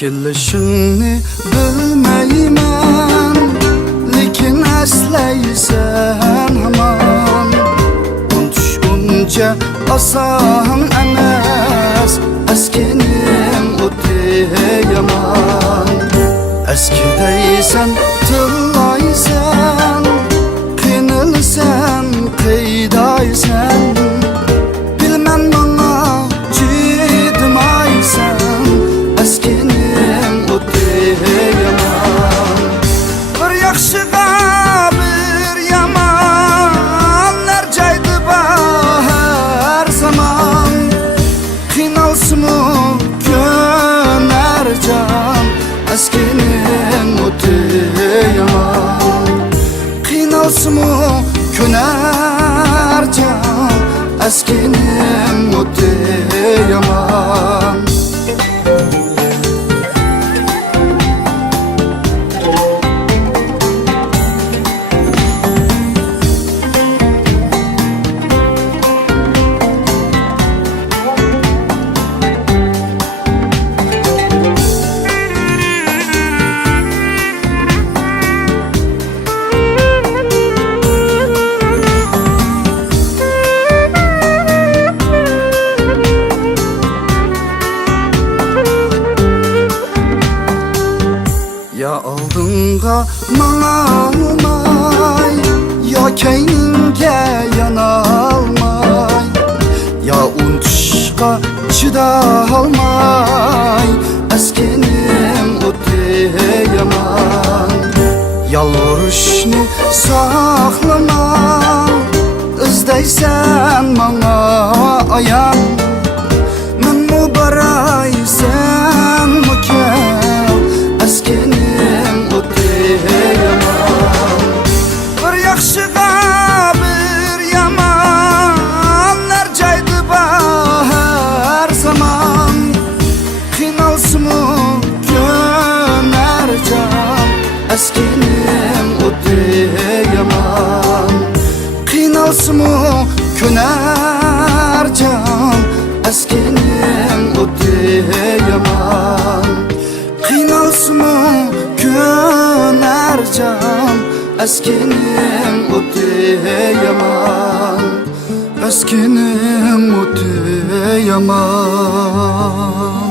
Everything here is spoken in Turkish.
Kelishingni bilmayman, lekin eslaysan hamon. Unutishguncha oson emas, eskining o'ti yomon. Eskidaysan, tillaysan, qiynalsan, qiydaysan. Bilmem bana chidmaysan, eskining o'ti yomon. Bir yaxshiga bir yomonlar joyda bahar zamon. Qiynalsinmi ko'nar jon, eskining o'ti yomon. Qiynalsinmi ko'nar jon, eskining o'ti yomon. Ya oldinga mangolmay, ya keyningga yanolmay, ya unutishga chidolmay, eskining o'ti yomon. Yalvarishni saqlama, izdaysan manga ayon. Menmu baraysan mukel, eskining o'ti yomon. Bir yaxshiga bir yomonlar joyda bahar zamon. Qiynalsinmi ko'nar jon, eskining o'ti yomon. Qiynalsinmi ko'nar jon, eskining o'ti yomon. Qiynalsinmi ko'nar jon, eskining o'ti yomon. Eskining o'ti yomon.